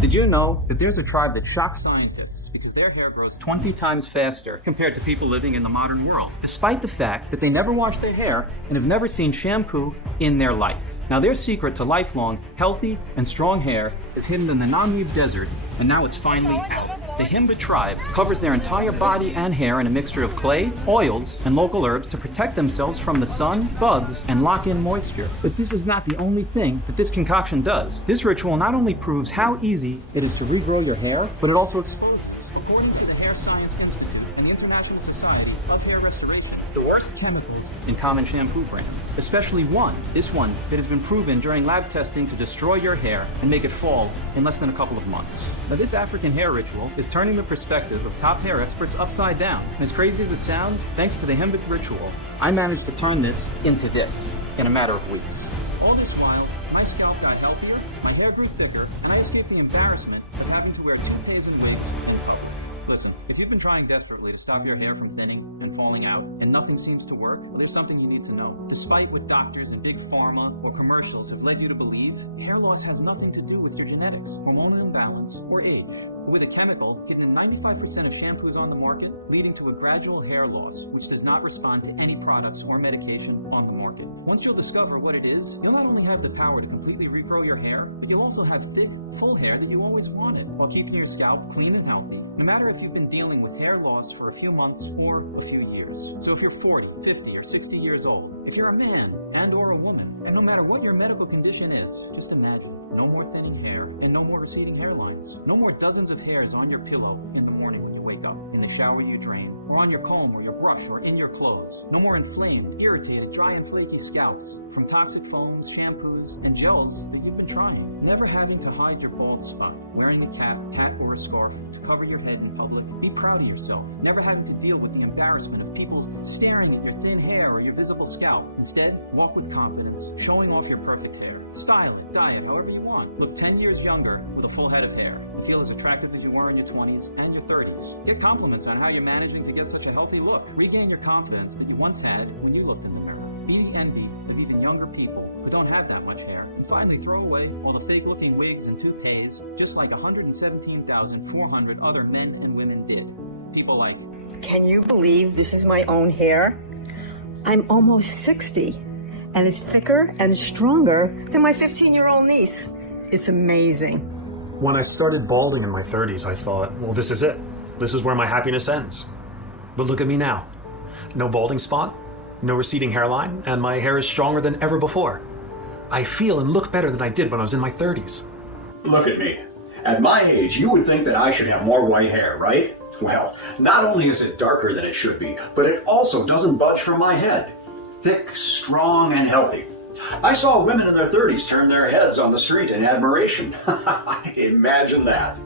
Did you know that there's a tribe that shocks scientists because their hair grows 20 times faster compared to people living in the modern world, despite the fact that they never wash their hair and have never seen shampoo in their life? Now, their secret to lifelong, healthy, and strong hair is hidden in the non-weave desert, and now it's finally out. The Himba tribe covers their entire body and hair in a mixture of clay, oils, and local herbs to protect themselves from the sun, bugs, and lock in moisture. But this is not the only thing that this concoction does. This ritual not only proves how easy it is to regrow your hair, but it also exposes, according to the Hair Science Institute and the International Society of Hair Restoration, the worst chemicals in common shampoo brands, especially this one that has been proven during lab testing to destroy your hair and make it fall in less than a couple of months. Now, this African hair ritual is turning the perspective of top hair experts upside down. And as crazy as it sounds, thanks to the Himba ritual, I managed to turn this into this in a matter of weeks. All this while, my scalp got healthier, my hair grew thicker, and I escaped the embarrassment of having to wear toupees and wigs. Listen, if you've been trying desperately to stop your hair from thinning and falling out and nothing seems to work, there's something you need to know. Despite what doctors and big pharma or commercials have led you to believe, hair loss has nothing to do with your genetics, hormonal imbalance, or age. With a chemical hidden in 95% of shampoos on the market, leading to a gradual hair loss, which does not respond to any products or medication on the market. Once you'll discover what it is, you'll not only have the power to completely regrow your hair, but you'll also have thick, full hair that you always wanted, while keeping your scalp clean and healthy, no matter if you've been dealing with hair loss for a few months or a few years. So if you're 40, 50, or 60 years old, if you're a man and or a woman, and no matter what your medical condition is, just imagine no more thinning hair and no more receding hairlines. No more dozens of hairs on your pillow in the morning when you wake up, in the shower you drain, or on your comb or your brush or in your clothes. No more inflamed, irritated, dry and flaky scalps from toxic foams, shampoos, and gels that you've been trying. Never having to hide your bald spot, wearing a cap, hat, or a scarf to cover your head in public. Be proud of yourself. Never having to deal with the embarrassment of people staring at your thin hair or your visible scalp. Instead, walk with confidence, showing off your perfect hair. Style it, dye it, however you want. Look 10 years younger with a full head of hair. Feel as attractive as you were in your 20s and your 30s. Get compliments on how you're managing to get such a healthy look. Regain your confidence that you once had when you looked in the mirror. Be the envy of even younger people who don't have that much hair. And finally throw away all the fake-looking wigs and toupees, just like 117,400 other men and women did. People like, can you believe this is my own hair? I'm almost 60. And it's thicker and stronger than my 15-year-old niece. It's amazing. When I started balding in my 30s, I thought, well, this is it. This is where my happiness ends. But look at me now. No balding spot, no receding hairline, and my hair is stronger than ever before. I feel and look better than I did when I was in my 30s. Look at me. At my age, you would think that I should have more white hair, right? Well, not only is it darker than it should be, but it also doesn't budge from my head. Thick, strong, and healthy. I saw women in their 30s turn their heads on the street in admiration. Imagine that.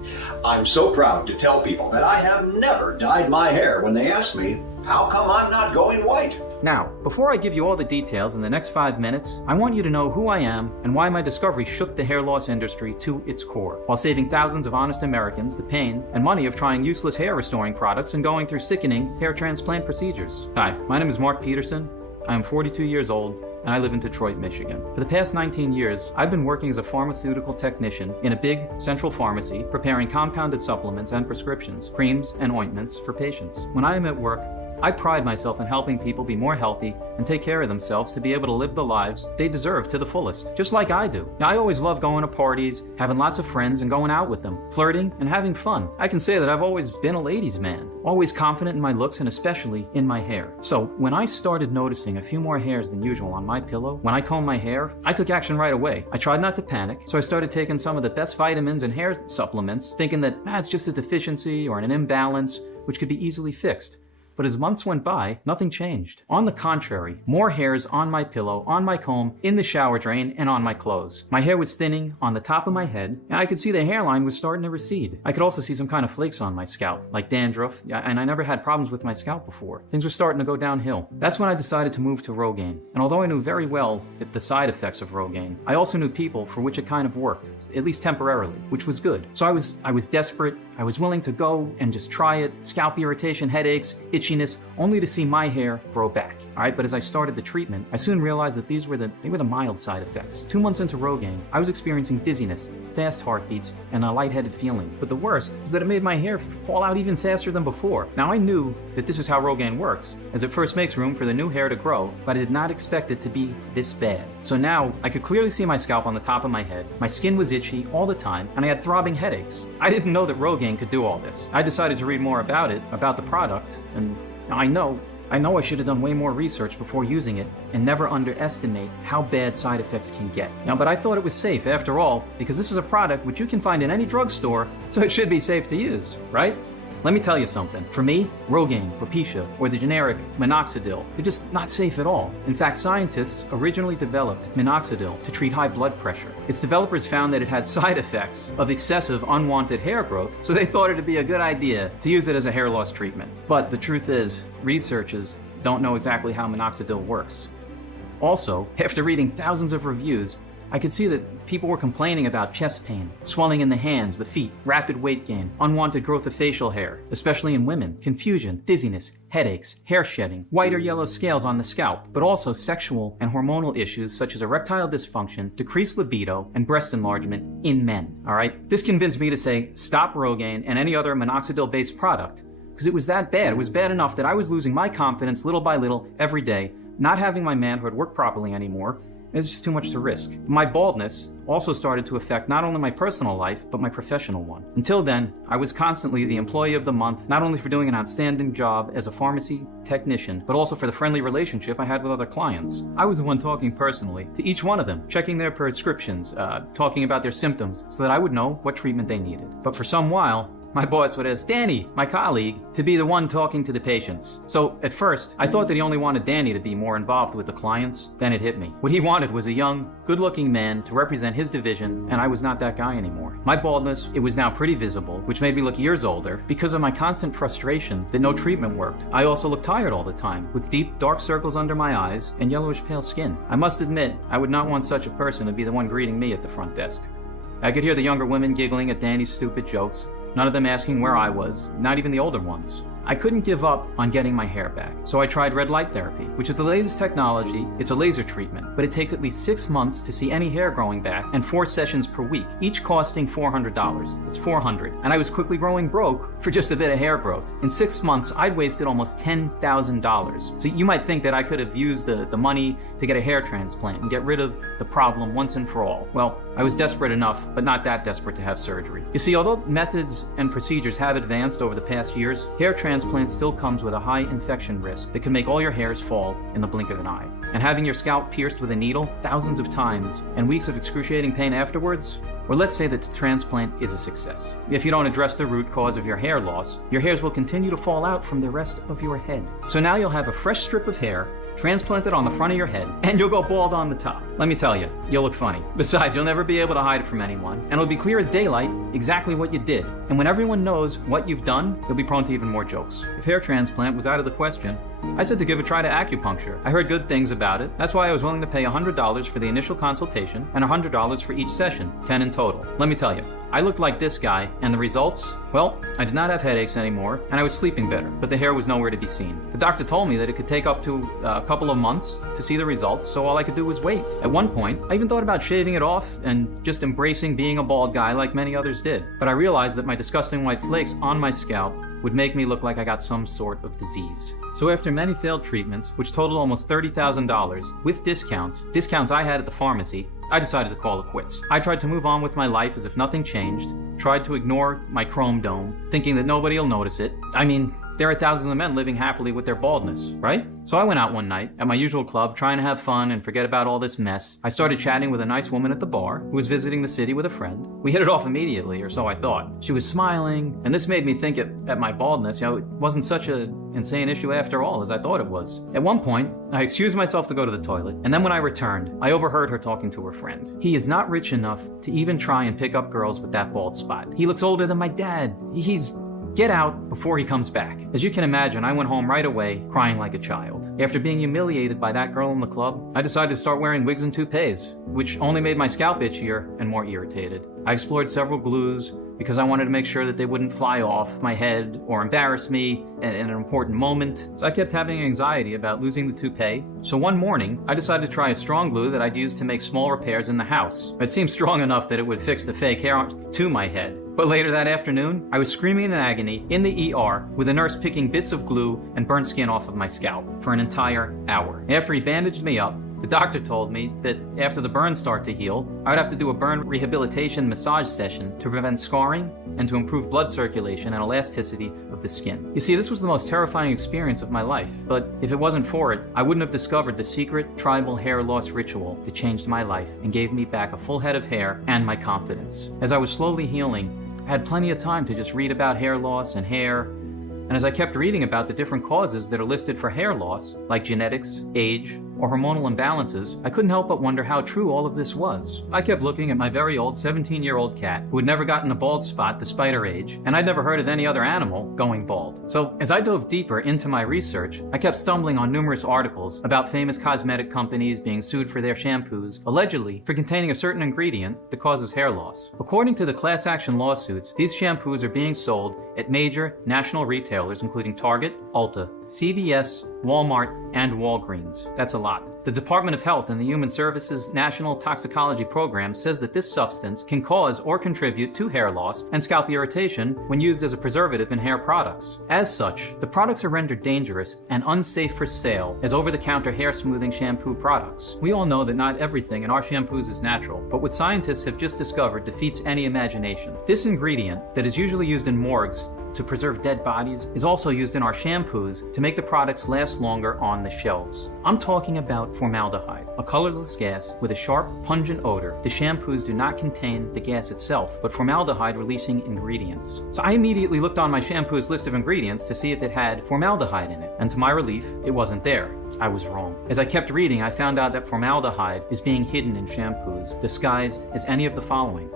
I'm so proud to tell people that I have never dyed my hair when they ask me, how come I'm not going white? Now, before I give you all the details in the next 5 minutes, I want you to know who I am and why my discovery shook the hair loss industry to its core, while saving thousands of honest Americans the pain and money of trying useless hair restoring products and going through sickening hair transplant procedures. Hi, my name is Mark Peterson. I am 42 years old, and I live in Detroit, Michigan. For the past 19 years, I've been working as a pharmaceutical technician in a big central pharmacy, preparing compounded supplements and prescriptions, creams and ointments for patients. When I am at work, I pride myself in helping people be more healthy and take care of themselves to be able to live the lives they deserve to the fullest, just like I do. Now, I always love going to parties, having lots of friends and going out with them, flirting and having fun. I can say that I've always been a ladies' man, always confident in my looks and especially in my hair. So when I started noticing a few more hairs than usual on my pillow, when I comb my hair, I took action right away. I tried not to panic, so I started taking some of the best vitamins and hair supplements, thinking that it's just a deficiency or an imbalance, which could be easily fixed. But as months went by, nothing changed. On the contrary, more hairs on my pillow, on my comb, in the shower drain, and on my clothes. My hair was thinning on the top of my head, and I could see the hairline was starting to recede. I could also see some kind of flakes on my scalp, like dandruff, and I never had problems with my scalp before. Things were starting to go downhill. That's when I decided to move to Rogaine. And although I knew very well the side effects of Rogaine, I also knew people for which it kind of worked, at least temporarily, which was good. So I was desperate. I was willing to go and just try it. Scalp irritation, headaches, itchy itchiness, only to see my hair grow back. All right, but as I started the treatment, I soon realized that they were the mild side effects. 2 months into Rogaine, I was experiencing dizziness, fast heartbeats, and a lightheaded feeling. But the worst was that it made my hair fall out even faster than before. Now I knew that this is how Rogaine works, as it first makes room for the new hair to grow, but I did not expect it to be this bad. So now I could clearly see my scalp on the top of my head, my skin was itchy all the time, and I had throbbing headaches. I didn't know that Rogaine could do all this. I decided to read more about it, about the product, and I know I should have done way more research before using it and never underestimate how bad side effects can get. Now, but I thought it was safe after all, because this is a product which you can find in any drugstore, so it should be safe to use, right? Let me tell you something. For me, Rogaine, Propecia, or the generic minoxidil, they're just not safe at all. In fact, scientists originally developed minoxidil to treat high blood pressure. Its developers found that it had side effects of excessive unwanted hair growth, so they thought it'd be a good idea to use it as a hair loss treatment. But the truth is, researchers don't know exactly how minoxidil works. Also, after reading thousands of reviews, I could see that people were complaining about chest pain, swelling in the hands, the feet, rapid weight gain, unwanted growth of facial hair, especially in women, confusion, dizziness, headaches, hair shedding, white or yellow scales on the scalp, but also sexual and hormonal issues such as erectile dysfunction, decreased libido, and breast enlargement in men. All right? This convinced me to say, stop Rogaine and any other minoxidil-based product, because it was that bad. It was bad enough that I was losing my confidence little by little every day, not having my manhood work properly anymore. It's just too much to risk. My baldness also started to affect not only my personal life, but my professional one. Until then, I was constantly the employee of the month, not only for doing an outstanding job as a pharmacy technician, but also for the friendly relationship I had with other clients. I was the one talking personally to each one of them, checking their prescriptions, talking about their symptoms, so that I would know what treatment they needed. But for some while, my boss would ask Danny, my colleague, to be the one talking to the patients. So at first, I thought that he only wanted Danny to be more involved with the clients. Then it hit me. What he wanted was a young, good-looking man to represent his division, and I was not that guy anymore. My baldness, it was now pretty visible, which made me look years older because of my constant frustration that no treatment worked. I also looked tired all the time, with deep, dark circles under my eyes and yellowish pale skin. I must admit, I would not want such a person to be the one greeting me at the front desk. I could hear the younger women giggling at Danny's stupid jokes, none of them asking where I was, not even the older ones. I couldn't give up on getting my hair back, so I tried red light therapy, which is the latest technology. It's a laser treatment, but it takes at least 6 months to see any hair growing back and 4 sessions per week, each costing $400. It's $400, and I was quickly growing broke for just a bit of hair growth. In 6 months, I'd wasted almost $10,000. So you might think that I could have used the money to get a hair transplant and get rid of the problem once and for all. Well, I was desperate enough, but not that desperate to have surgery. You see, although methods and procedures have advanced over the past years, hair transplant still comes with a high infection risk that can make all your hairs fall in the blink of an eye. And having your scalp pierced with a needle thousands of times and weeks of excruciating pain afterwards, or let's say that the transplant is a success. If you don't address the root cause of your hair loss, your hairs will continue to fall out from the rest of your head. So now you'll have a fresh strip of hair transplanted on the front of your head, and you'll go bald on the top. Let me tell you, you'll look funny. Besides, you'll never be able to hide it from anyone, and it'll be clear as daylight exactly what you did. And when everyone knows what you've done, you'll be prone to even more jokes. If hair transplant was out of the question, I said to give a try to acupuncture. I heard good things about it. That's why I was willing to pay $100 for the initial consultation and $100 for each session, 10 in total. Let me tell you, I looked like this guy, and the results? Well, I did not have headaches anymore, and I was sleeping better, but the hair was nowhere to be seen. The doctor told me that it could take up to a couple of months to see the results, so all I could do was wait. At one point, I even thought about shaving it off and just embracing being a bald guy like many others did. But I realized that my disgusting white flakes on my scalp would make me look like I got some sort of disease. So after many failed treatments, which totaled almost $30,000, with discounts I had at the pharmacy, I decided to call it quits. I tried to move on with my life as if nothing changed, tried to ignore my chrome dome, thinking that nobody will notice it. I mean, there are thousands of men living happily with their baldness, right? So I went out one night at my usual club, trying to have fun and forget about all this mess. I started chatting with a nice woman at the bar who was visiting the city with a friend. We hit it off immediately, or so I thought. She was smiling, and this made me think at my baldness, it wasn't such an insane issue after all as I thought it was. At one point, I excused myself to go to the toilet, and then when I returned, I overheard her talking to her friend. He is not rich enough to even try and pick up girls with that bald spot. He looks older than my dad. Get out before he comes back. As you can imagine, I went home right away, crying like a child. After being humiliated by that girl in the club, I decided to start wearing wigs and toupees, which only made my scalp itchier and more irritated. I explored several glues, because I wanted to make sure that they wouldn't fly off my head or embarrass me in an important moment. So I kept having anxiety about losing the toupee. So one morning, I decided to try a strong glue that I'd use to make small repairs in the house. It seemed strong enough that it would fix the fake hair to my head. But later that afternoon, I was screaming in agony in the ER with a nurse picking bits of glue and burnt skin off of my scalp for an entire hour. After he bandaged me up, the doctor told me that after the burns start to heal, I would have to do a burn rehabilitation massage session to prevent scarring and to improve blood circulation and elasticity of the skin. You see, this was the most terrifying experience of my life, but if it wasn't for it, I wouldn't have discovered the secret tribal hair loss ritual that changed my life and gave me back a full head of hair and my confidence. As I was slowly healing, I had plenty of time to just read about hair loss and hair, and as I kept reading about the different causes that are listed for hair loss, like genetics, age, or hormonal imbalances, I couldn't help but wonder how true all of this was. I kept looking at my very old 17-year-old cat who had never gotten a bald spot despite her age, and I'd never heard of any other animal going bald. So as I dove deeper into my research, I kept stumbling on numerous articles about famous cosmetic companies being sued for their shampoos, allegedly for containing a certain ingredient that causes hair loss. According to the class action lawsuits, these shampoos are being sold at major national retailers including Target, Ulta, CVS, Walmart, and Walgreens. That's a lot. The Department of Health and the Human Services National Toxicology Program says that this substance can cause or contribute to hair loss and scalp irritation when used as a preservative in hair products. As such, the products are rendered dangerous and unsafe for sale as over-the-counter hair smoothing shampoo products. We all know that not everything in our shampoos is natural, but what scientists have just discovered defeats any imagination. This ingredient, that is usually used in morgues to preserve dead bodies, is also used in our shampoos to make the products last longer on the shelves. I'm talking about formaldehyde, a colorless gas with a sharp, pungent odor. The shampoos do not contain the gas itself, but formaldehyde-releasing ingredients. So I immediately looked on my shampoo's list of ingredients to see if it had formaldehyde in it, and to my relief, it wasn't there. I was wrong. As I kept reading, I found out that formaldehyde is being hidden in shampoos, disguised as any of the following.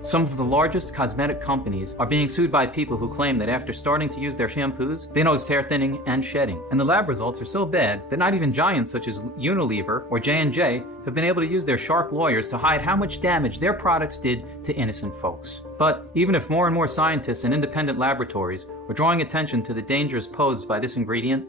Some of the largest cosmetic companies are being sued by people who claim that after starting to use their shampoos, they noticed hair thinning and shedding. And the lab results are so bad that not even giants such as Unilever or J&J have been able to use their sharp lawyers to hide how much damage their products did to innocent folks. But even if more and more scientists and independent laboratories are drawing attention to the dangers posed by this ingredient,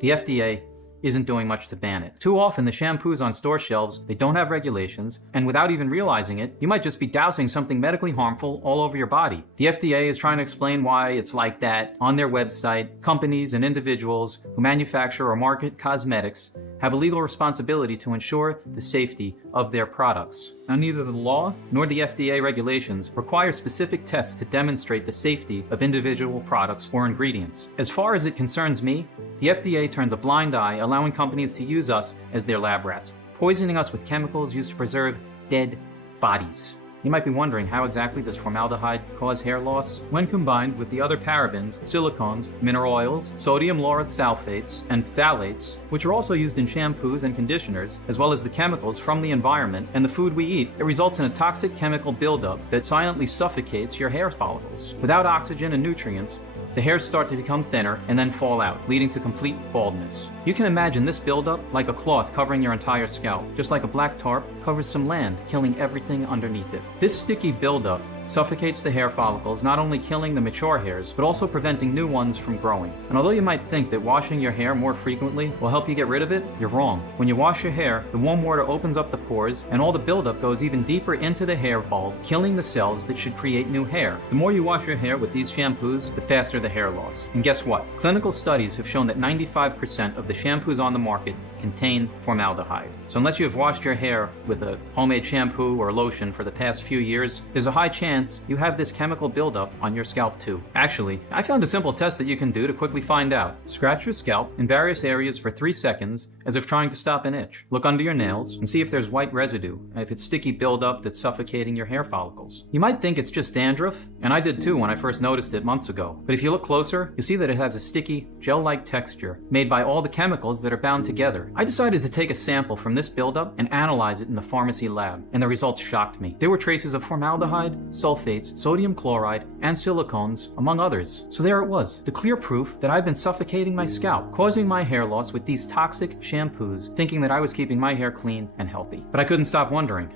the FDA isn't doing much to ban it. Too often, the shampoos on store shelves, they don't have regulations, and without even realizing it, you might just be dousing something medically harmful all over your body. The FDA is trying to explain why it's like that on their website. Companies and individuals who manufacture or market cosmetics have a legal responsibility to ensure the safety of their products. Now, neither the law nor the FDA regulations require specific tests to demonstrate the safety of individual products or ingredients. As far as it concerns me, the FDA turns a blind eye, allowing companies to use us as their lab rats, poisoning us with chemicals used to preserve dead bodies. You might be wondering, how exactly does formaldehyde cause hair loss? When combined with the other parabens, silicones, mineral oils, sodium lauryl sulfates, and phthalates, which are also used in shampoos and conditioners, as well as the chemicals from the environment and the food we eat, it results in a toxic chemical buildup that silently suffocates your hair follicles. Without oxygen and nutrients, the hairs start to become thinner and then fall out, leading to complete baldness. You can imagine this buildup like a cloth covering your entire scalp, just like a black tarp covers some land, killing everything underneath it. This sticky buildup suffocates the hair follicles, not only killing the mature hairs, but also preventing new ones from growing. And although you might think that washing your hair more frequently will help you get rid of it, you're wrong. When you wash your hair, the warm water opens up the pores, and all the buildup goes even deeper into the hair bulb, killing the cells that should create new hair. The more you wash your hair with these shampoos, the faster the hair loss. And guess what? Clinical studies have shown that 95% of the shampoos on the market contain formaldehyde. So unless you have washed your hair with a homemade shampoo or lotion for the past few years, there's a high chance you have this chemical buildup on your scalp too. Actually, I found a simple test that you can do to quickly find out. Scratch your scalp in various areas for 3 seconds as if trying to stop an itch. Look under your nails and see if there's white residue, and if it's sticky buildup that's suffocating your hair follicles. You might think it's just dandruff, and I did too when I first noticed it months ago. But if you look closer, you'll see that it has a sticky, gel-like texture made by all the chemicals that are bound together. I decided to take a sample from this buildup and analyze it in the pharmacy lab, and the results shocked me. There were traces of formaldehyde, sulfates, sodium chloride, and silicones, among others. So there it was, the clear proof that I've been suffocating my scalp, causing my hair loss with these toxic shampoos, thinking that I was keeping my hair clean and healthy. But I couldn't stop wondering,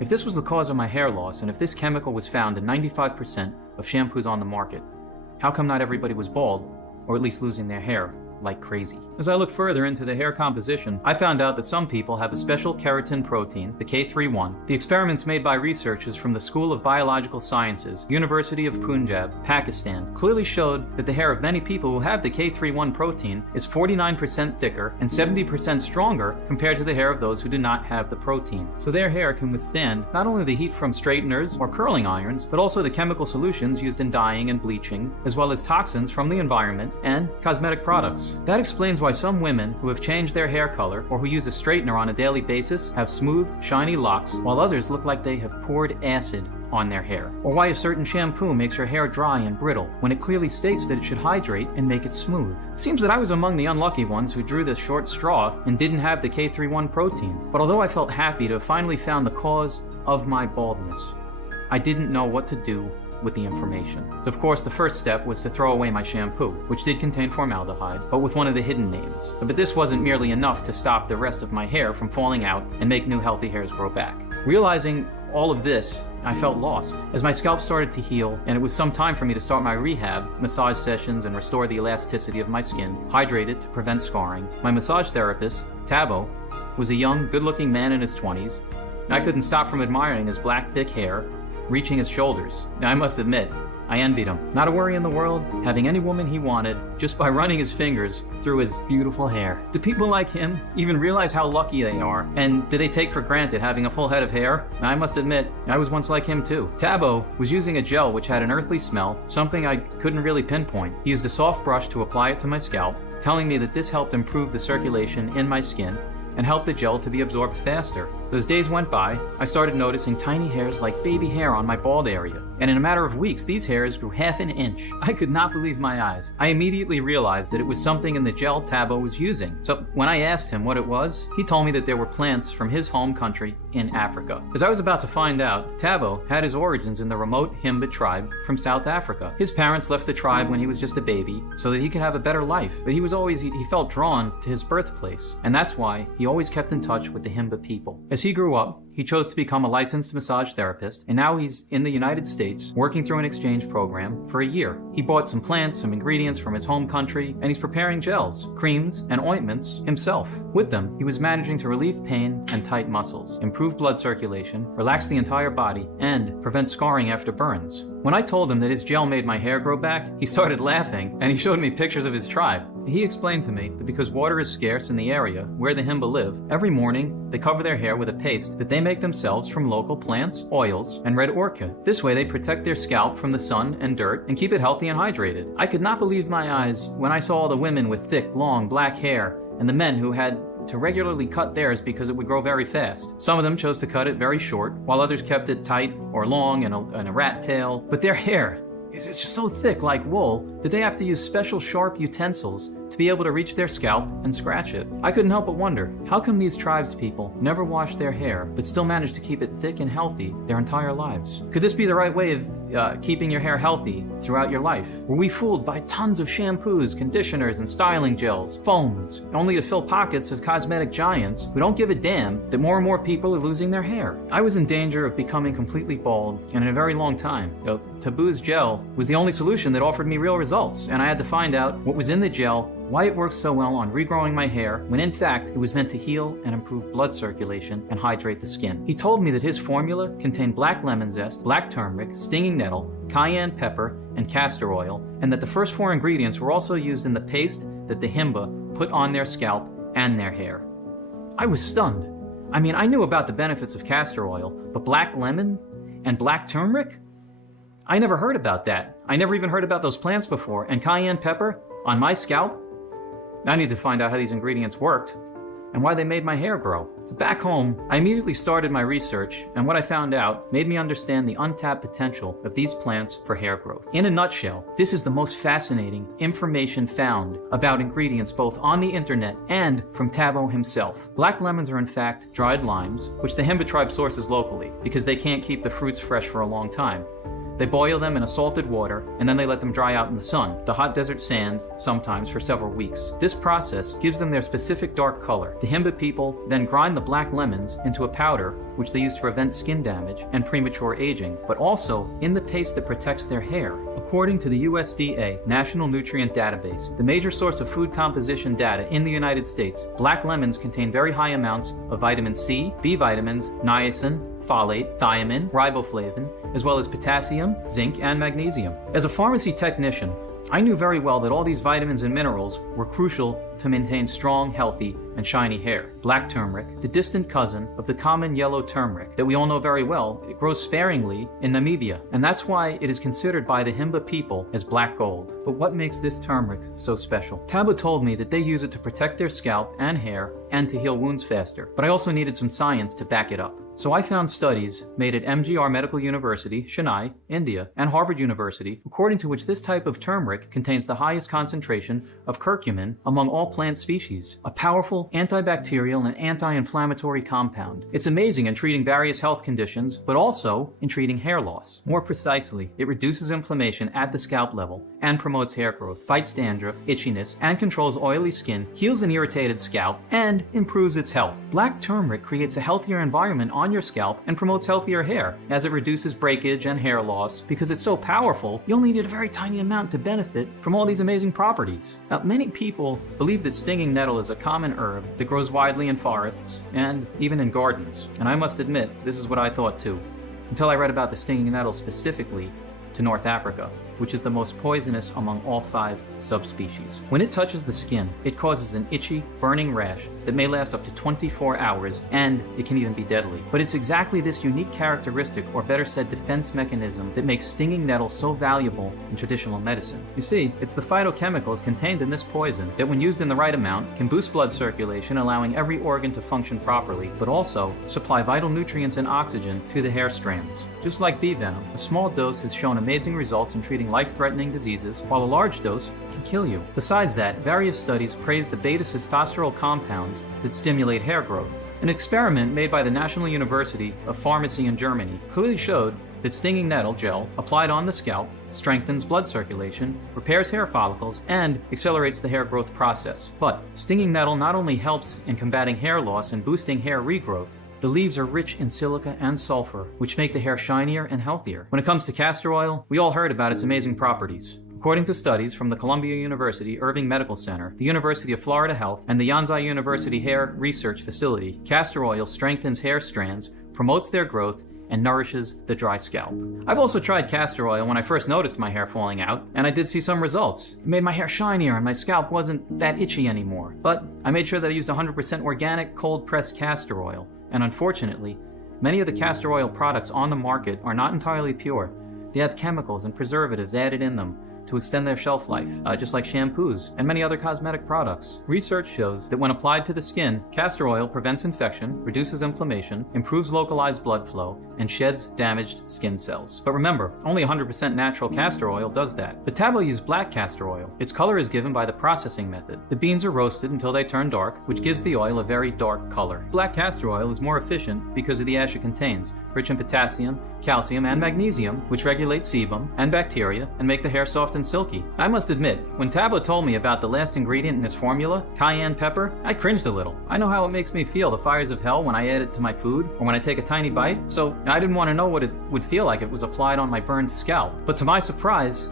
If this was the cause of my hair loss, and if this chemical was found in 95% of shampoos on the market, how come not everybody was bald, or at least losing their hair like crazy? As I look further into the hair composition, I found out that some people have a special keratin protein, the K31. The experiments made by researchers from the School of Biological Sciences, University of Punjab, Pakistan, clearly showed that the hair of many people who have the K31 protein is 49% thicker and 70% stronger compared to the hair of those who do not have the protein. So their hair can withstand not only the heat from straighteners or curling irons, but also the chemical solutions used in dyeing and bleaching, as well as toxins from the environment and cosmetic products. That explains why some women who have changed their hair color or who use a straightener on a daily basis have smooth, shiny locks, while others look like they have poured acid on their hair. Or why a certain shampoo makes your hair dry and brittle when it clearly states that it should hydrate and make it smooth. It seems that I was among the unlucky ones who drew this short straw and didn't have the K31 protein. But although I felt happy to have finally found the cause of my baldness, I didn't know what to do with the information. So of course the first step was to throw away my shampoo, which did contain formaldehyde, but with one of the hidden names. But this wasn't merely enough to stop the rest of my hair from falling out and make new healthy hairs grow back. Realizing all of this, I felt lost. As my scalp started to heal, and it was some time for me to start my rehab, massage sessions, and restore the elasticity of my skin, hydrate it to prevent scarring, my massage therapist, Tabo, was a young, good-looking man in his 20s, and I couldn't stop from admiring his black, thick hair, reaching his shoulders. Now, I must admit, I envied him. Not a worry in the world, having any woman he wanted just by running his fingers through his beautiful hair. Do people like him even realize how lucky they are? And do they take for granted having a full head of hair? Now, I must admit, I was once like him too. Tabo was using a gel which had an earthly smell, something I couldn't really pinpoint. He used a soft brush to apply it to my scalp, telling me that this helped improve the circulation in my skin and helped the gel to be absorbed faster. As days went by, I started noticing tiny hairs like baby hair on my bald area. And in a matter of weeks, these hairs grew half an inch. I could not believe my eyes. I immediately realized that it was something in the gel Tabo was using. So when I asked him what it was, he told me that there were plants from his home country in Africa. As I was about to find out, Tabo had his origins in the remote Himba tribe from South Africa. His parents left the tribe when he was just a baby so that he could have a better life. But he felt drawn to his birthplace. And that's why he always kept in touch with the Himba people. As he grew up, he chose to become a licensed massage therapist, and now he's in the United States working through an exchange program for a year. He bought some plants, some ingredients from his home country, and he's preparing gels, creams, and ointments himself. With them, he was managing to relieve pain and tight muscles, improve blood circulation, relax the entire body, and prevent scarring after burns. When I told him that his gel made my hair grow back, he started laughing, and he showed me pictures of his tribe. He explained to me that because water is scarce in the area where the Himba live, every morning they cover their hair with a paste that they make themselves from local plants, oils, and red orchid. This way they protect their scalp from the sun and dirt and keep it healthy and hydrated. I could not believe my eyes when I saw all the women with thick, long, black hair and the men who had to regularly cut theirs because it would grow very fast. Some of them chose to cut it very short, while others kept it tight or long and a rat tail. But their hair is just so thick like wool that they have to use special sharp utensils to be able to reach their scalp and scratch it. I couldn't help but wonder, how come these tribes people never wash their hair but still manage to keep it thick and healthy their entire lives? Could this be the right way of keeping your hair healthy throughout your life? Were we fooled by tons of shampoos, conditioners, and styling gels, foams, only to fill pockets of cosmetic giants who don't give a damn that more and more people are losing their hair? I was in danger of becoming completely bald, and in a very long time. Tabo's gel was the only solution that offered me real results, and I had to find out what was in the gel, why it works so well on regrowing my hair, when in fact it was meant to heal and improve blood circulation and hydrate the skin. He told me that his formula contained black lemon zest, black turmeric, stinging nettle, cayenne pepper, and castor oil, and that the first 4 ingredients were also used in the paste that the Himba put on their scalp and their hair. I was stunned. I mean, I knew about the benefits of castor oil, but black lemon and black turmeric? I never heard about that. I never even heard about those plants before. And cayenne pepper on my scalp? I need to find out how these ingredients worked and why they made my hair grow. So back home, I immediately started my research, and what I found out made me understand the untapped potential of these plants for hair growth. In a nutshell, this is the most fascinating information found about ingredients both on the internet and from Tabo himself. Black lemons are in fact dried limes, which the Himba tribe sources locally because they can't keep the fruits fresh for a long time. They boil them in a salted water, and then they let them dry out in the sun, the hot desert sands, sometimes for several weeks. This process gives them their specific dark color. The Himba people then grind the black lemons into a powder, which they use to prevent skin damage and premature aging, but also in the paste that protects their hair. According to the USDA National Nutrient Database, the major source of food composition data in the United States, black lemons contain very high amounts of vitamin C, B vitamins, niacin, folate, thiamine, riboflavin, as well as potassium, zinc, and magnesium. As a pharmacy technician, I knew very well that all these vitamins and minerals were crucial to maintain strong, healthy, and shiny hair. Black turmeric, the distant cousin of the common yellow turmeric that we all know very well, it grows sparingly in Namibia, and that's why it is considered by the Himba people as black gold. But what makes this turmeric so special? Tabo told me that they use it to protect their scalp and hair and to heal wounds faster, but I also needed some science to back it up. So I found studies made at MGR Medical University, Chennai, India, and Harvard University, according to which this type of turmeric contains the highest concentration of curcumin among all plant species, a powerful antibacterial and anti-inflammatory compound. It's amazing in treating various health conditions, but also in treating hair loss. More precisely, it reduces inflammation at the scalp level and promotes hair growth, fights dandruff, itchiness, and controls oily skin, heals an irritated scalp, and improves its health. Black turmeric creates a healthier environment on your scalp and promotes healthier hair, as it reduces breakage and hair loss. Because it's so powerful, you only need a very tiny amount to benefit from all these amazing properties. Now, many people believe that stinging nettle is a common herb that grows widely in forests and even in gardens. And I must admit, this is what I thought too, until I read about the stinging nettle specifically to North Africa, which is the most poisonous among all 5 subspecies. When it touches the skin, it causes an itchy, burning rash that may last up to 24 hours, and it can even be deadly. But it's exactly this unique characteristic, or better said, defense mechanism, that makes stinging nettle so valuable in traditional medicine. You see, it's the phytochemicals contained in this poison that, when used in the right amount, can boost blood circulation, allowing every organ to function properly, but also supply vital nutrients and oxygen to the hair strands. Just like bee venom, a small dose has shown amazing results in treating life-threatening diseases, while a large dose can kill you. Besides that, various studies praise the beta-sitosterol compounds that stimulate hair growth. An experiment made by the National University of Pharmacy in Germany clearly showed that stinging nettle gel applied on the scalp strengthens blood circulation, repairs hair follicles, and accelerates the hair growth process. But stinging nettle not only helps in combating hair loss and boosting hair regrowth, the leaves are rich in silica and sulfur, which make the hair shinier and healthier. When it comes to castor oil, we all heard about its amazing properties. According to studies from the Columbia University Irving Medical Center, the University of Florida Health, and the Yonsei University Hair Research Facility, castor oil strengthens hair strands, promotes their growth, and nourishes the dry scalp. I've also tried castor oil when I first noticed my hair falling out, and I did see some results. It made my hair shinier and my scalp wasn't that itchy anymore. But I made sure that I used 100% organic cold-pressed castor oil, and unfortunately, many of the castor oil products on the market are not entirely pure. They have chemicals and preservatives added in them to extend their shelf life, just like shampoos and many other cosmetic products. Research shows that when applied to the skin, castor oil prevents infection, reduces inflammation, improves localized blood flow, and sheds damaged skin cells. But remember, only 100% natural castor oil does that. But Tabo used black castor oil. Its color is given by the processing method. The beans are roasted until they turn dark, which gives the oil a very dark color. Black castor oil is more efficient because of the ash it contains, rich in potassium, calcium, and magnesium, which regulate sebum and bacteria and make the hair soft and silky. I must admit, when Tabo told me about the last ingredient in his formula, cayenne pepper, I cringed a little. I know how it makes me feel, the fires of hell, when I add it to my food or when I take a tiny bite, so I didn't want to know what it would feel like if it was applied on my burned scalp. But to my surprise,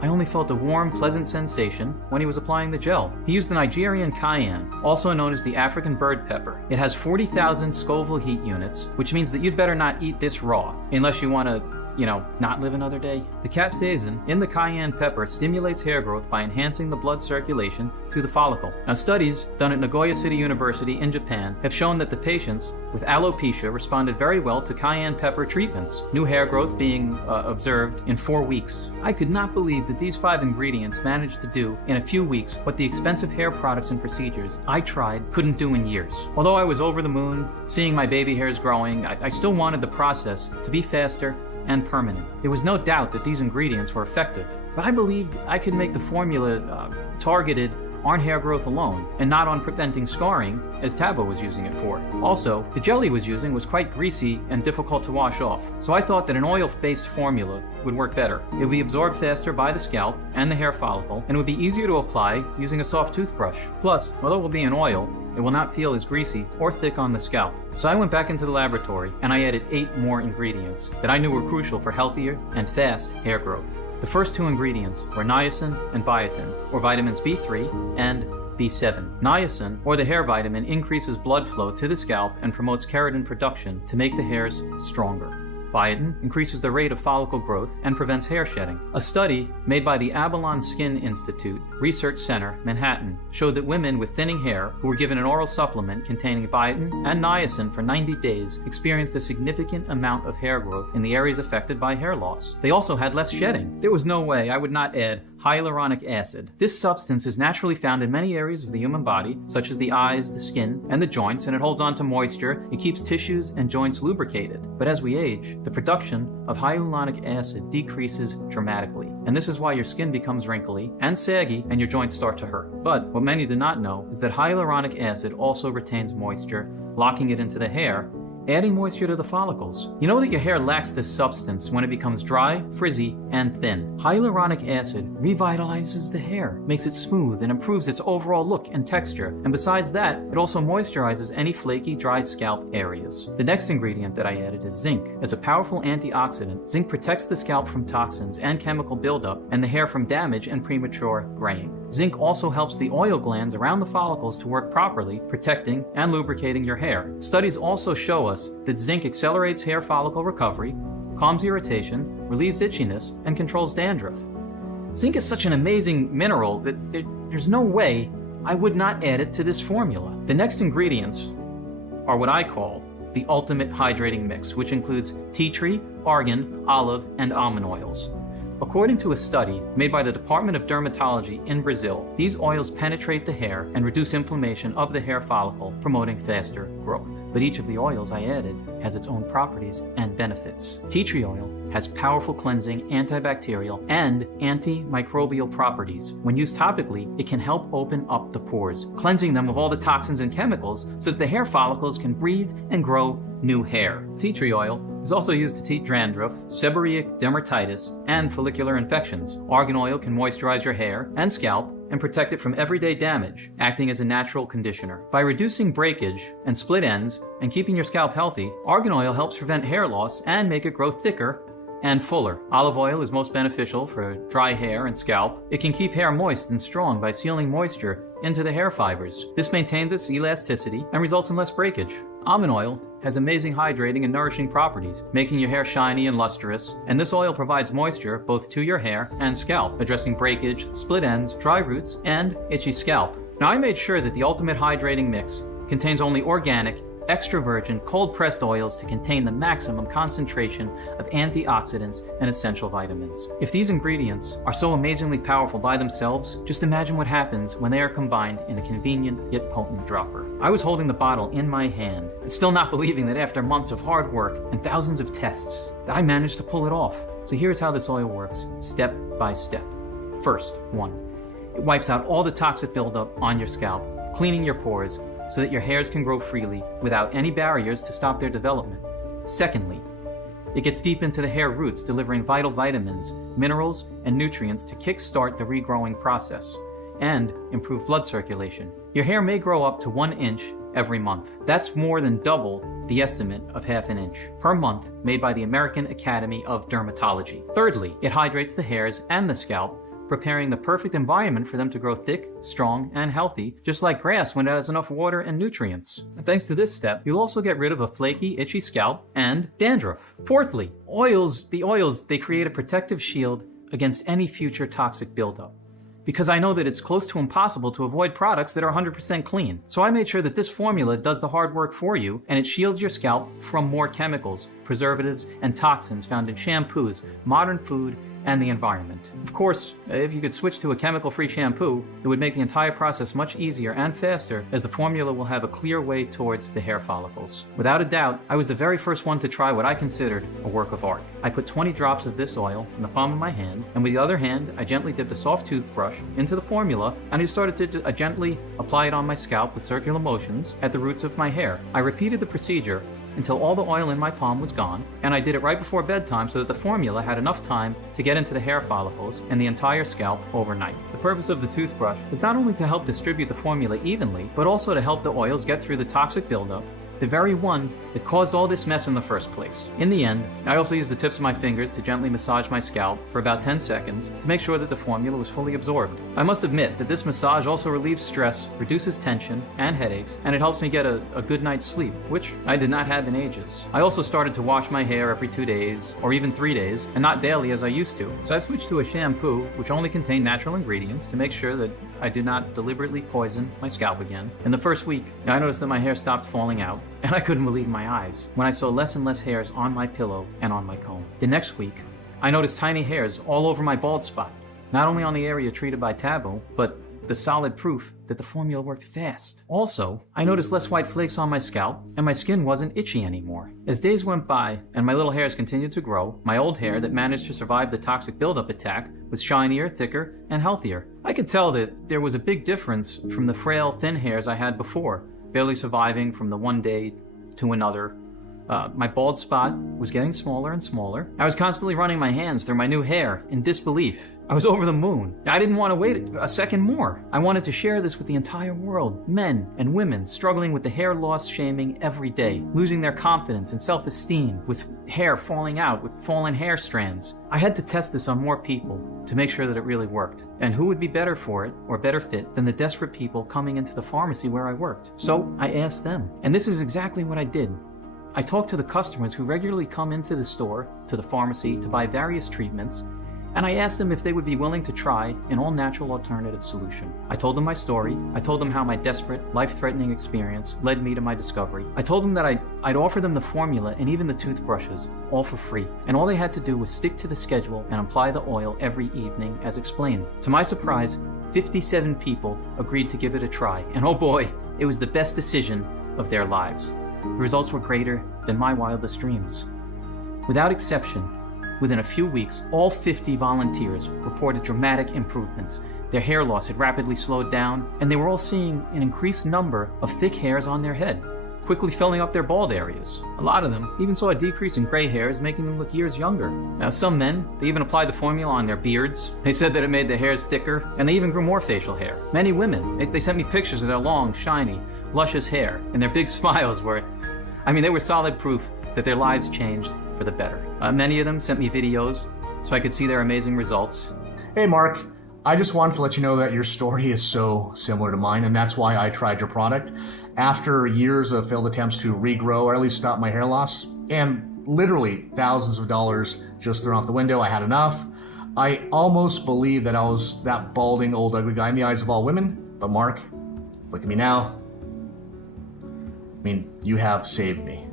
I only felt a warm, pleasant sensation when he was applying the gel. He used the Nigerian cayenne, also known as the African bird pepper. It has 40,000 Scoville heat units, which means that you'd better not eat this raw, unless you want to, not live another day. The capsaicin in the cayenne pepper stimulates hair growth by enhancing the blood circulation to the follicle. Now, studies done at Nagoya City University in Japan have shown that the patients with alopecia responded very well to cayenne pepper treatments, new hair growth being observed in 4 weeks. I could not believe that these 5 ingredients managed to do in a few weeks what the expensive hair products and procedures I tried couldn't do in years. Although I was over the moon, seeing my baby hairs growing, I still wanted the process to be faster and permanent. There was no doubt that these ingredients were effective, but I believed I could make the formula targeted aren't hair growth alone, and not on preventing scarring, as Tabo was using it for. Also, the jelly he was using was quite greasy and difficult to wash off, so I thought that an oil-based formula would work better. It would be absorbed faster by the scalp and the hair follicle, and it would be easier to apply using a soft toothbrush. Plus, although it will be an oil, it will not feel as greasy or thick on the scalp. So I went back into the laboratory and I added 8 more ingredients that I knew were crucial for healthier and fast hair growth. The first 2 ingredients were niacin and biotin, or vitamins B3 and B7. Niacin, or the hair vitamin, increases blood flow to the scalp and promotes keratin production to make the hairs stronger. Biotin increases the rate of follicle growth and prevents hair shedding. A study made by the Avalon Skin Institute Research Center, Manhattan, showed that women with thinning hair who were given an oral supplement containing biotin and niacin for 90 days experienced a significant amount of hair growth in the areas affected by hair loss. They also had less shedding. There was no way I would not add hyaluronic acid. This substance is naturally found in many areas of the human body, such as the eyes, the skin, and the joints, and it holds on to moisture. It keeps tissues and joints lubricated. But as we age, the production of hyaluronic acid decreases dramatically, and this is why your skin becomes wrinkly and saggy and your joints start to hurt. But what many do not know is that hyaluronic acid also retains moisture, locking it into the hair, adding moisture to the follicles. You know that your hair lacks this substance when it becomes dry, frizzy, and thin. Hyaluronic acid revitalizes the hair, makes it smooth, and improves its overall look and texture. And besides that, it also moisturizes any flaky, dry scalp areas. The next ingredient that I added is zinc. As a powerful antioxidant, zinc protects the scalp from toxins and chemical buildup, and the hair from damage and premature graying. Zinc also helps the oil glands around the follicles to work properly, protecting and lubricating your hair. Studies also show us that zinc accelerates hair follicle recovery, calms irritation, relieves itchiness, and controls dandruff. Zinc is such an amazing mineral that there's no way I would not add it to this formula. The next ingredients are what I call the ultimate hydrating mix, which includes tea tree, argan, olive, and almond oils. According to a study made by the Department of Dermatology in Brazil, these oils penetrate the hair and reduce inflammation of the hair follicle, promoting faster growth. But each of the oils I added has its own properties and benefits. Tea tree oil has powerful cleansing, antibacterial, and antimicrobial properties. When used topically, it can help open up the pores, cleansing them of all the toxins and chemicals so that the hair follicles can breathe and grow new hair. Tea tree oil is also used to treat dandruff, seborrheic dermatitis, and follicular infections. Argan oil can moisturize your hair and scalp and protect it from everyday damage, acting as a natural conditioner. By reducing breakage and split ends and keeping your scalp healthy, argan oil helps prevent hair loss and make it grow thicker and fuller. Olive oil is most beneficial for dry hair and scalp. It can keep hair moist and strong by sealing moisture into the hair fibers. This maintains its elasticity and results in less breakage. Almond oil has amazing hydrating and nourishing properties, making your hair shiny and lustrous, and this oil provides moisture both to your hair and scalp, addressing breakage, split ends, dry roots, and itchy scalp. Now, I made sure that the ultimate hydrating mix contains only organic, extra virgin, cold-pressed oils to contain the maximum concentration of antioxidants and essential vitamins. If these ingredients are so amazingly powerful by themselves, just imagine what happens when they are combined in a convenient yet potent dropper. I was holding the bottle in my hand and still not believing that after months of hard work and thousands of tests that I managed to pull it off. So here's how this oil works, step by step. First, 1. It wipes out all the toxic buildup on your scalp, cleaning your pores, so that your hairs can grow freely without any barriers to stop their development. Secondly, it gets deep into the hair roots, delivering vital vitamins, minerals, and nutrients to kickstart the regrowing process and improve blood circulation. Your hair may grow up to 1 inch every month. That's more than double the estimate of ½ an inch per month made by the American Academy of Dermatology. Thirdly, it hydrates the hairs and the scalp, preparing the perfect environment for them to grow thick, strong, and healthy, just like grass when it has enough water and nutrients. And thanks to this step, you'll also get rid of a flaky, itchy scalp and dandruff. Fourthly, the oils, they create a protective shield against any future toxic buildup. Because I know that it's close to impossible to avoid products that are 100% clean. So I made sure that this formula does the hard work for you, and it shields your scalp from more chemicals, preservatives, and toxins found in shampoos, modern food, and the environment. Of course, if you could switch to a chemical-free shampoo, it would make the entire process much easier and faster, as the formula will have a clear way towards the hair follicles. Without a doubt, I was the very first one to try what I considered a work of art. I put 20 drops of this oil in the palm of my hand, and with the other hand, I gently dipped a soft toothbrush into the formula, and I started to gently apply it on my scalp with circular motions at the roots of my hair. I repeated the procedure until all the oil in my palm was gone, and I did it right before bedtime so that the formula had enough time to get into the hair follicles and the entire scalp overnight. The purpose of the toothbrush is not only to help distribute the formula evenly, but also to help the oils get through the toxic buildup, the very one that caused all this mess in the first place. In the end, I also used the tips of my fingers to gently massage my scalp for about 10 seconds to make sure that the formula was fully absorbed. I must admit that this massage also relieves stress, reduces tension and headaches, and it helps me get a good night's sleep, which I did not have in ages. I also started to wash my hair every 2 days, or even 3 days, and not daily as I used to. So I switched to a shampoo which only contained natural ingredients to make sure that I did not deliberately poison my scalp again. In the first week, I noticed that my hair stopped falling out, and I couldn't believe my eyes when I saw less and less hairs on my pillow and on my comb. The next week, I noticed tiny hairs all over my bald spot, not only on the area treated by taboo, but the solid proof that the formula worked fast. Also, I noticed less white flakes on my scalp, and my skin wasn't itchy anymore. As days went by and my little hairs continued to grow, my old hair that managed to survive the toxic buildup attack was shinier, thicker, and healthier. I could tell that there was a big difference from the frail, thin hairs I had before, barely surviving from the one day to another. My bald spot was getting smaller and smaller. I was constantly running my hands through my new hair in disbelief. I was over the moon. I didn't want to wait a second more. I wanted to share this with the entire world. Men and women struggling with the hair loss shaming every day, losing their confidence and self-esteem, with hair falling out, with fallen hair strands. I had to test this on more people to make sure that it really worked. And who would be better for it, or better fit, than the desperate people coming into the pharmacy where I worked? So I asked them. And this is exactly what I did. I talked to the customers who regularly come into the store, to the pharmacy, to buy various treatments, and I asked them if they would be willing to try an all-natural alternative solution. I told them my story. I told them how my desperate, life-threatening experience led me to my discovery. I told them that I'd offer them the formula and even the toothbrushes, all for free. And all they had to do was stick to the schedule and apply the oil every evening as explained. To my surprise, 57 people agreed to give it a try. And oh boy, it was the best decision of their lives. The results were greater than my wildest dreams. Without exception, within a few weeks, all 50 volunteers reported dramatic improvements. Their hair loss had rapidly slowed down, and they were all seeing an increased number of thick hairs on their head, quickly filling up their bald areas. A lot of them even saw a decrease in gray hairs, making them look years younger. Now, some men, they even applied the formula on their beards. They said that it made their hairs thicker, and they even grew more facial hair. Many women, they sent me pictures of their long, shiny, luscious hair, and their big smiles were, they were solid proof that their lives changed for the better. Many of them sent me videos so I could see their amazing results. Hey Mark, I just wanted to let you know that your story is so similar to mine, and that's why I tried your product. After years of failed attempts to regrow or at least stop my hair loss, and literally thousands of dollars just thrown out the window, I had enough. I almost believed that I was that balding old ugly guy in the eyes of all women. But Mark, look at me now. You have saved me.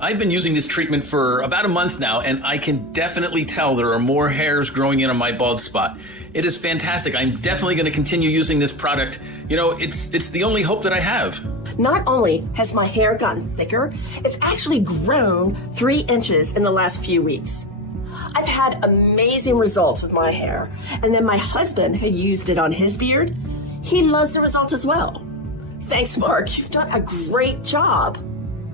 I've been using this treatment for about a month now, and I can definitely tell there are more hairs growing in on my bald spot. It is fantastic. I'm definitely going to continue using this product. It's the only hope that I have. Not only has my hair gotten thicker, it's actually grown 3 inches in the last few weeks. I've had amazing results with my hair, and then my husband, who used it on his beard, he loves the results as well. Thanks, Mark. You've done a great job.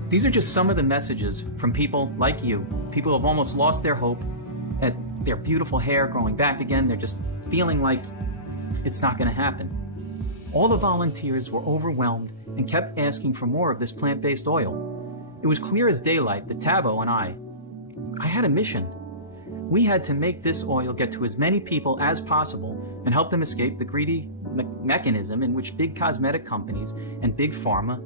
These are just some of the messages from people like you, people who have almost lost their hope at their beautiful hair growing back again. They're just feeling like it's not going to happen. All the volunteers were overwhelmed and kept asking for more of this plant-based oil. It was clear as daylight that Tabo and I had a mission. We had to make this oil get to as many people as possible and help them escape the greedy mechanism in which big cosmetic companies and big pharma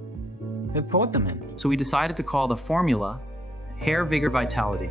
have caught them in. So we decided to call the formula HairVigor Vitality,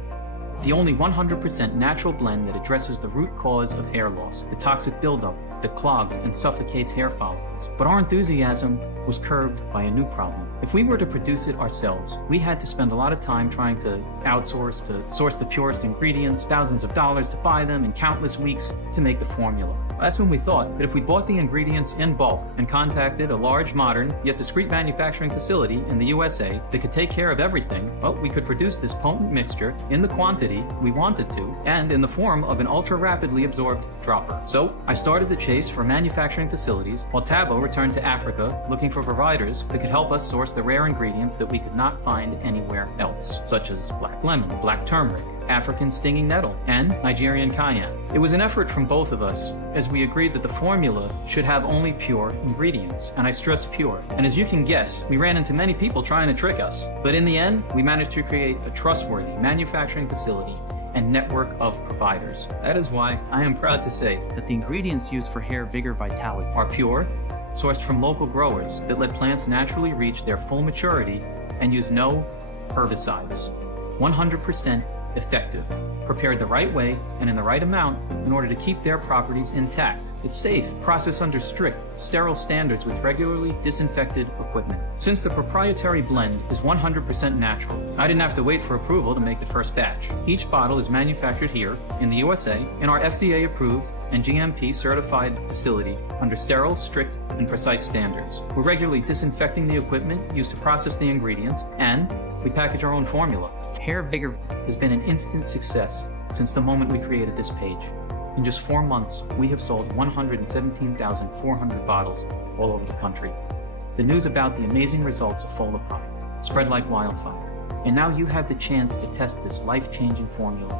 the only 100% natural blend that addresses the root cause of hair loss, the toxic buildup that clogs and suffocates hair follicles. But our enthusiasm was curbed by a new problem. If we were to produce it ourselves, we had to spend a lot of time trying to outsource, to source the purest ingredients, thousands of dollars to buy them, and countless weeks to make the formula. That's when we thought that if we bought the ingredients in bulk and contacted a large, modern, yet discreet manufacturing facility in the USA that could take care of everything, well, we could produce this potent mixture in the quantity we wanted to and in the form of an ultra-rapidly absorbed dropper. So I started the chase for manufacturing facilities while Tabo returned to Africa looking for providers that could help us source the rare ingredients that we could not find anywhere else, such as black lemon, black turmeric, African stinging nettle, and Nigerian cayenne. It was an effort from both of us, as we agreed that the formula should have only pure ingredients, and I stress pure. And as you can guess, we ran into many people trying to trick us. But in the end, we managed to create a trustworthy manufacturing facility and network of providers. That is why I am proud to say that the ingredients used for HairVigor Vitality are pure, sourced from local growers that let plants naturally reach their full maturity and use no herbicides. 100% effective, prepared the right way and in the right amount in order to keep their properties intact. It's safe, processed under strict, sterile standards with regularly disinfected equipment. Since the proprietary blend is 100% natural, I didn't have to wait for approval to make the first batch. Each bottle is manufactured here in the USA in our FDA-approved and GMP certified facility under sterile, strict, and precise standards. We're regularly disinfecting the equipment used to process the ingredients, and we package our own formula. HairVigor has been an instant success since the moment we created this page. In just 4 months, we have sold 117,400 bottles all over the country. The news about the amazing results of Follicle spread like wildfire, and now you have the chance to test this life-changing formula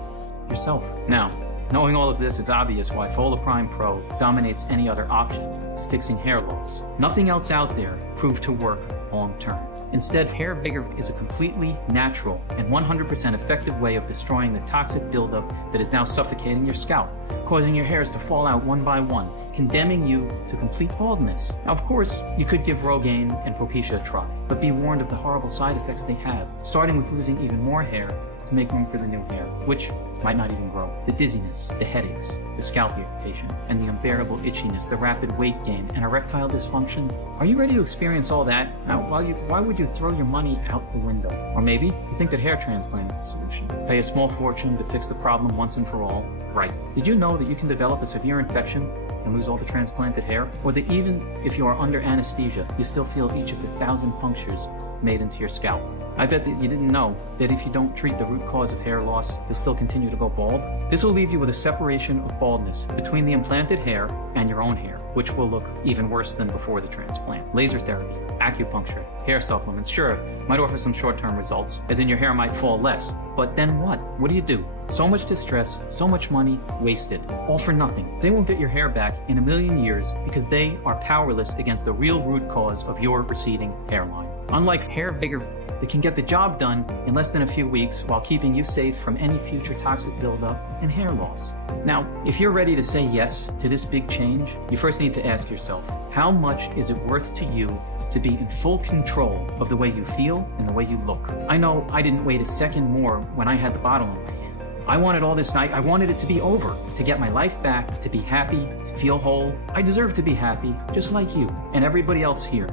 yourself. Now, knowing all of this, it's obvious why Follicle Pro dominates any other option to fixing hair loss. Nothing else out there proved to work long-term. Instead, HairVigor is a completely natural and 100% effective way of destroying the toxic buildup that is now suffocating your scalp, causing your hairs to fall out one by one, condemning you to complete baldness. Now, of course, you could give Rogaine and Propecia a try, but be warned of the horrible side effects they have, starting with losing even more hair to make room for the new hair, which might not even grow. The dizziness, the headaches, the scalp irritation, and the unbearable itchiness, the rapid weight gain, and erectile dysfunction. Are you ready to experience all that? Now, why would you throw your money out the window? Or maybe you think that hair transplant is the solution. Pay a small fortune to fix the problem once and for all. Right. Did you know that you can develop a severe infection and lose all the transplanted hair? Or that even if you are under anesthesia, you still feel each of the 1,000 punctures made into your scalp? I bet that you didn't know that if you don't treat the root cause of hair loss, you'll still continue to go bald. This will leave you with a separation of baldness between the implanted hair and your own hair, which will look even worse than before the transplant. Laser therapy, acupuncture, hair supplements, sure, might offer some short-term results, as in your hair might fall less. But then what? What do you do? So much distress, so much money wasted, all for nothing. They won't get your hair back in a million years because they are powerless against the real root cause of your receding hairline. Unlike HairVigor, that can get the job done in less than a few weeks while keeping you safe from any future toxic buildup and hair loss. Now, if you're ready to say yes to this big change, you first need to ask yourself, how much is it worth to you to be in full control of the way you feel and the way you look? I know I didn't wait a second more when I had the bottle in my hand. I wanted all this night, I wanted it to be over, to get my life back, to be happy, to feel whole. I deserve to be happy, just like you and everybody else here.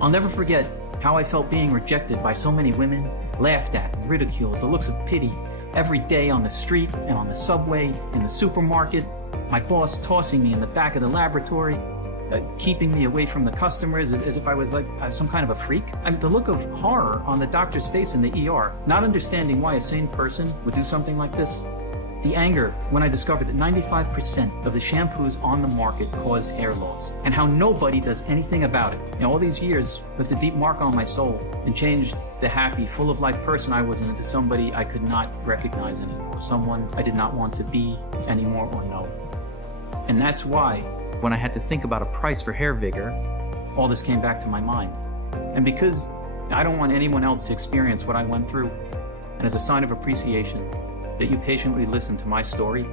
I'll never forget how I felt being rejected by so many women, laughed at, ridiculed, the looks of pity, every day on the street and on the subway, in the supermarket, my boss tossing me in the back of the laboratory, keeping me away from the customers as if I was like some kind of a freak. The look of horror on the doctor's face in the ER, not understanding why a sane person would do something like this. The anger when I discovered that 95% of the shampoos on the market caused hair loss, and how nobody does anything about it. All these years left a deep mark on my soul and changed the happy, full of life person I was into somebody I could not recognize anymore, someone I did not want to be anymore or know. And that's why, when I had to think about a price for HairVigor, all this came back to my mind. And because I don't want anyone else to experience what I went through, and as a sign of appreciation that you patiently listened to my story,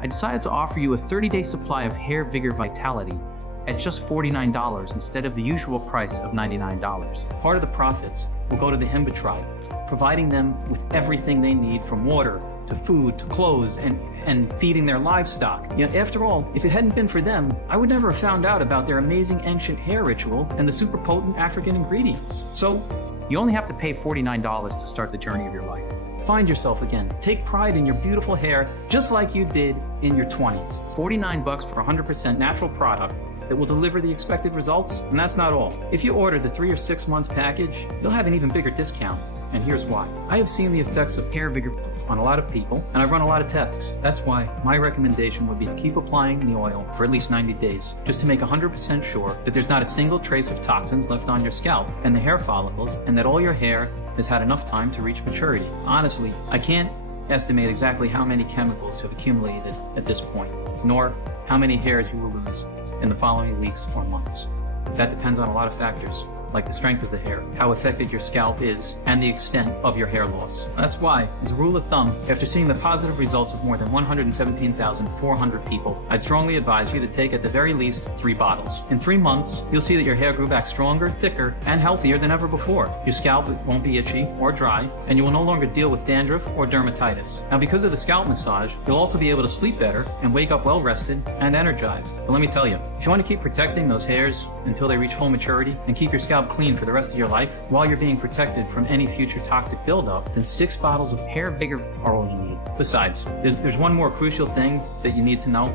I decided to offer you a 30-day supply of HairVigor Vitality at just $49 instead of the usual price of $99. Part of the profits will go to the Himba tribe, providing them with everything they need, from water to food to clothes and feeding their livestock. You know, after all, if it hadn't been for them, I would never have found out about their amazing ancient hair ritual and the super potent African ingredients. So you only have to pay $49 to start the journey of your life. Find yourself again. Take pride in your beautiful hair just like you did in your 20s. $49 for 100% natural product that will deliver the expected results. And that's not all. If you order the 3 or 6 month package, you'll have an even bigger discount. And here's why. I have seen the effects of HairVigor on a lot of people, and I've run a lot of tests. That's why my recommendation would be to keep applying the oil for at least 90 days, just to make 100% sure that there's not a single trace of toxins left on your scalp and the hair follicles, and that all your hair has had enough time to reach maturity. Honestly, I can't estimate exactly how many chemicals have accumulated at this point, nor how many hairs you will lose in the following weeks or months. That depends on a lot of factors, like the strength of the hair, how affected your scalp is, and the extent of your hair loss. That's why, as a rule of thumb, after seeing the positive results of more than 117,400 people, I'd strongly advise you to take at the very least 3 bottles. In 3 months, you'll see that your hair grew back stronger, thicker, and healthier than ever before. Your scalp won't be itchy or dry, and you will no longer deal with dandruff or dermatitis. Now, because of the scalp massage, you'll also be able to sleep better and wake up well rested and energized. But let me tell you, if you want to keep protecting those hairs until they reach full maturity and keep your scalp clean for the rest of your life while you're being protected from any future toxic buildup, then 6 bottles of HairVigor are all you need. Besides, there's one more crucial thing that you need to know.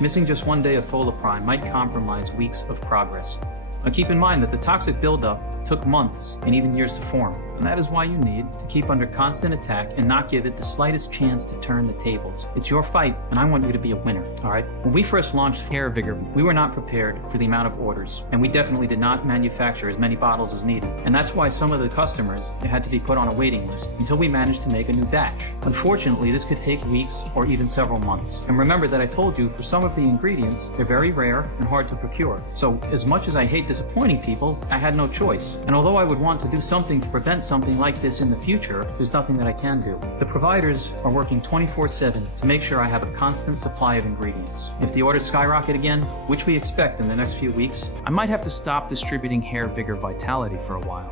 Missing just 1 day of Follicle might compromise weeks of progress. Now keep in mind that the toxic buildup took months and even years to form, and that is why you need to keep under constant attack and not give it the slightest chance to turn the tables. It's your fight, and I want you to be a winner, alright? When we first launched HairVigor, we were not prepared for the amount of orders, and we definitely did not manufacture as many bottles as needed, and that's why some of the customers had to be put on a waiting list until we managed to make a new batch. Unfortunately, this could take weeks or even several months. And remember that I told you for some of the ingredients, they're very rare and hard to procure. So as much as I hate disappointing people, I had no choice. And although I would want to do something to prevent something like this in the future, there's nothing that I can do. The providers are working 24/7 to make sure I have a constant supply of ingredients. If the orders skyrocket again, which we expect in the next few weeks, I might have to stop distributing HairVigor Vitality for a while.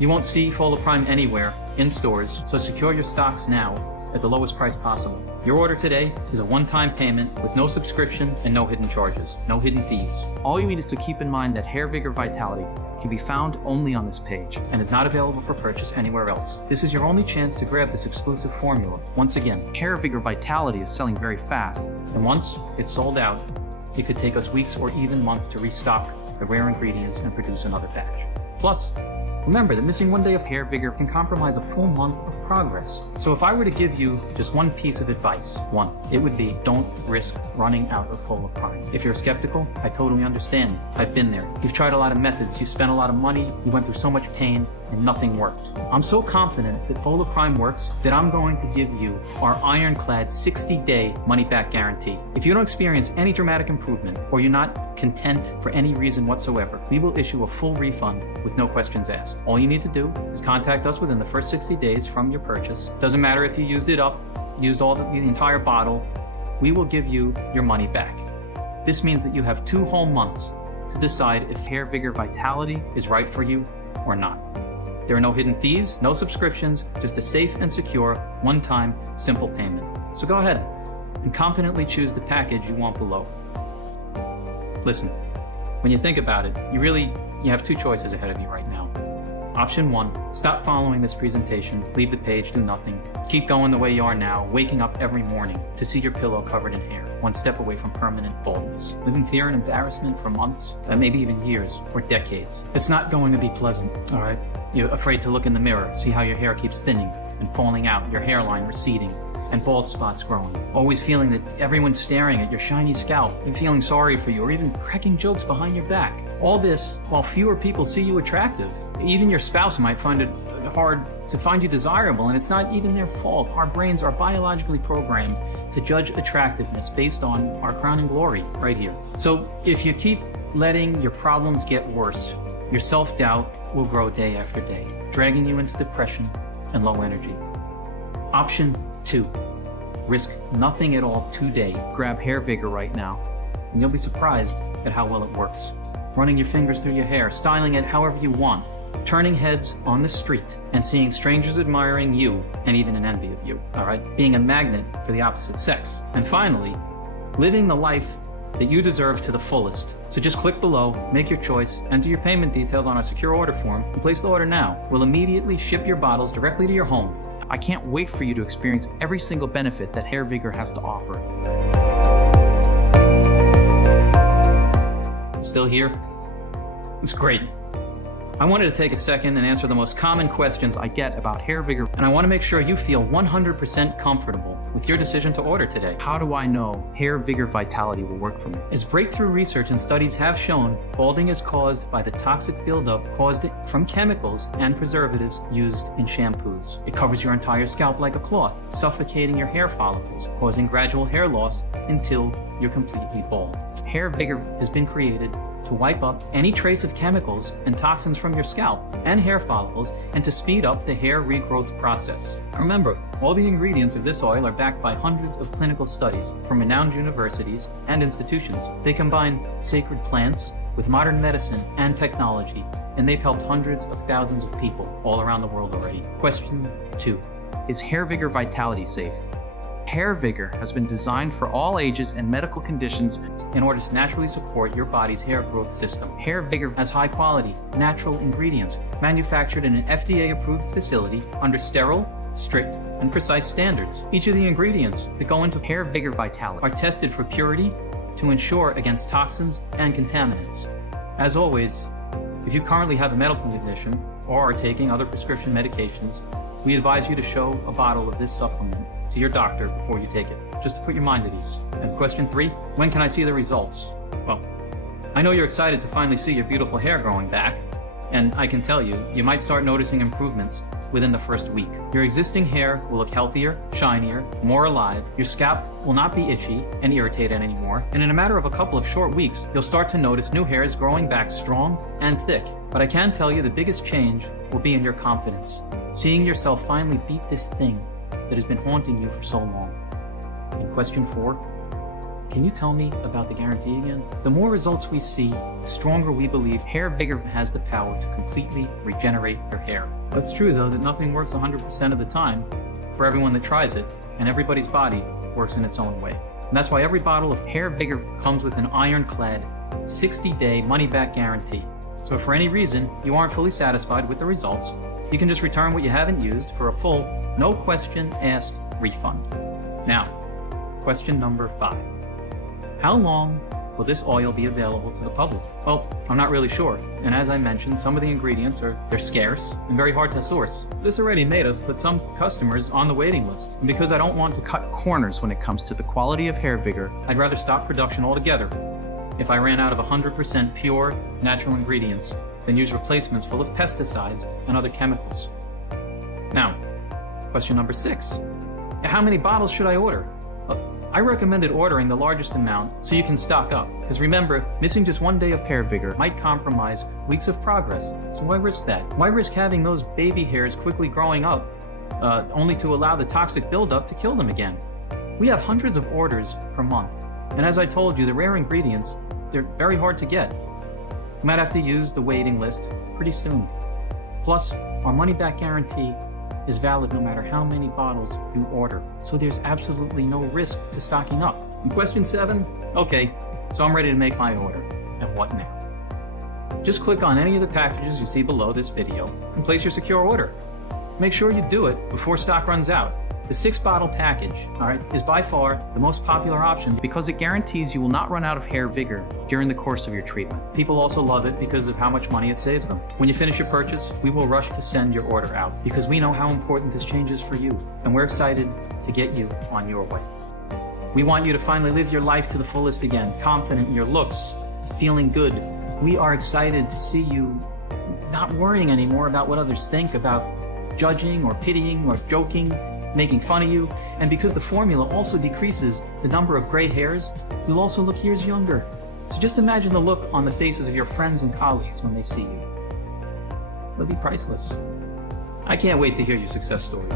You won't see Follicle anywhere in stores, so secure your stocks now at the lowest price possible. Your order today is a one-time payment with no subscription and no hidden charges, no hidden fees. All you need is to keep in mind that HairVigor Vitality can be found only on this page and is not available for purchase anywhere else. This is your only chance to grab this exclusive formula. Once again, HairVigor Vitality is selling very fast, and once it's sold out, it could take us weeks or even months to restock the rare ingredients and produce another batch. Plus, remember that missing 1 day of HairVigor can compromise a full month of progress. So if I were to give you just one piece of advice, it would be don't risk running out of Follicle. If you're skeptical, I totally understand. I've been there. You've tried a lot of methods, you spent a lot of money, you went through so much pain, and nothing worked. I'm so confident that Follicle works that I'm going to give you our ironclad 60-day money-back guarantee. If you don't experience any dramatic improvement, or you're not content for any reason whatsoever, we will issue a full refund with no questions asked. All you need to do is contact us within the first 60 days from your purchase. Doesn't matter if you used it up, used all the entire bottle, we will give you your money back. This means that you have 2 whole months to decide if HairVigor Vitality is right for you or not. There are no hidden fees, no subscriptions, just a safe and secure, one-time, simple payment. So go ahead and confidently choose the package you want below. Listen, when you think about it, you have 2 choices ahead of you right now. Option 1, stop following this presentation, leave the page, do nothing. Keep going the way you are now, waking up every morning to see your pillow covered in hair, one step away from permanent baldness. Live in fear and embarrassment for months, maybe even years or decades. It's not going to be pleasant, alright? You're afraid to look in the mirror, see how your hair keeps thinning and falling out, your hairline receding, and bald spots growing. Always feeling that everyone's staring at your shiny scalp and feeling sorry for you or even cracking jokes behind your back. All this while fewer people see you attractive. Even your spouse might find it hard to find you desirable, and it's not even their fault. Our brains are biologically programmed to judge attractiveness based on our crowning glory right here. So if you keep letting your problems get worse, your self-doubt will grow day after day, dragging you into depression and low energy. Option 2, risk nothing at all today. Grab HairVigor right now, and you'll be surprised at how well it works. Running your fingers through your hair, styling it however you want, turning heads on the street and seeing strangers admiring you and even in envy of you, all right? Being a magnet for the opposite sex. And finally, living the life that you deserve to the fullest. So just click below, make your choice, enter your payment details on our secure order form, and place the order now. We'll immediately ship your bottles directly to your home. I can't wait for you to experience every single benefit that HairVigor has to offer. Still here? It's great. I wanted to take a second and answer the most common questions I get about HairVigor, and I want to make sure you feel 100% comfortable with your decision to order today. How do I know HairVigor Vitality will work for me? As breakthrough research and studies have shown, balding is caused by the toxic buildup caused from chemicals and preservatives used in shampoos. It covers your entire scalp like a cloth, suffocating your hair follicles, causing gradual hair loss until you're completely bald. HairVigor has been created to wipe up any trace of chemicals and toxins from your scalp and hair follicles and to speed up the hair regrowth process. Remember, all the ingredients of this oil are backed by hundreds of clinical studies from renowned universities and institutions. They combine sacred plants with modern medicine and technology, and they've helped hundreds of thousands of people all around the world already. Question 2. Is HairVigor Vitality safe? HairVigor has been designed for all ages and medical conditions in order to naturally support your body's hair growth system. HairVigor has high quality, natural ingredients manufactured in an FDA-approved facility under sterile, strict, and precise standards. Each of the ingredients that go into HairVigor Vitality are tested for purity to ensure against toxins and contaminants. As always, if you currently have a medical condition or are taking other prescription medications, we advise you to show a bottle of this supplement to your doctor before you take it, just to put your mind at ease. And question 3, when can I see the results? Well, I know you're excited to finally see your beautiful hair growing back, and I can tell you, you might start noticing improvements within the first week. Your existing hair will look healthier, shinier, more alive, your scalp will not be itchy and irritated anymore, and in a matter of a couple of short weeks, you'll start to notice new hairs growing back strong and thick. But I can tell you the biggest change will be in your confidence, seeing yourself finally beat this thing that has been haunting you for so long. And question 4, can you tell me about the guarantee again? The more results we see, the stronger we believe HairVigor has the power to completely regenerate your hair. It's true though that nothing works 100% of the time for everyone that tries it, and everybody's body works in its own way. And that's why every bottle of HairVigor comes with an ironclad 60-day money-back guarantee. So if for any reason you aren't fully satisfied with the results, you can just return what you haven't used for a full, no question asked refund. Now, question number 5. How long will this oil be available to the public? Well, I'm not really sure. And as I mentioned, some of the ingredients they're scarce and very hard to source. This already made us put some customers on the waiting list. And because I don't want to cut corners when it comes to the quality of HairVigor, I'd rather stop production altogether if I ran out of 100% pure, natural ingredients than use replacements full of pesticides and other chemicals. Now, question number 6. How many bottles should I order? I recommended ordering the largest amount so you can stock up. Because remember, missing just one day of HairVigor might compromise weeks of progress. So why risk that? Why risk having those baby hairs quickly growing up, only to allow the toxic buildup to kill them again? We have hundreds of orders per month. And as I told you, the rare ingredients, they're very hard to get. You might have to use the waiting list pretty soon. Plus, our money-back guarantee is valid no matter how many bottles you order. So there's absolutely no risk to stocking up. And question 7? Okay, so I'm ready to make my order. And what now? Just click on any of the packages you see below this video and place your secure order. Make sure you do it before stock runs out. The 6-bottle package, is by far the most popular option because it guarantees you will not run out of HairVigor during the course of your treatment. People also love it because of how much money it saves them. When you finish your purchase, we will rush to send your order out because we know how important this change is for you, and we're excited to get you on your way. We want you to finally live your life to the fullest again, confident in your looks, feeling good. We are excited to see you not worrying anymore about what others think, about judging or pitying or joking, making fun of you. And because the formula also decreases the number of gray hairs, you'll also look years younger. So just imagine the look on the faces of your friends and colleagues when they see you. It'll be priceless. I can't wait to hear your success story.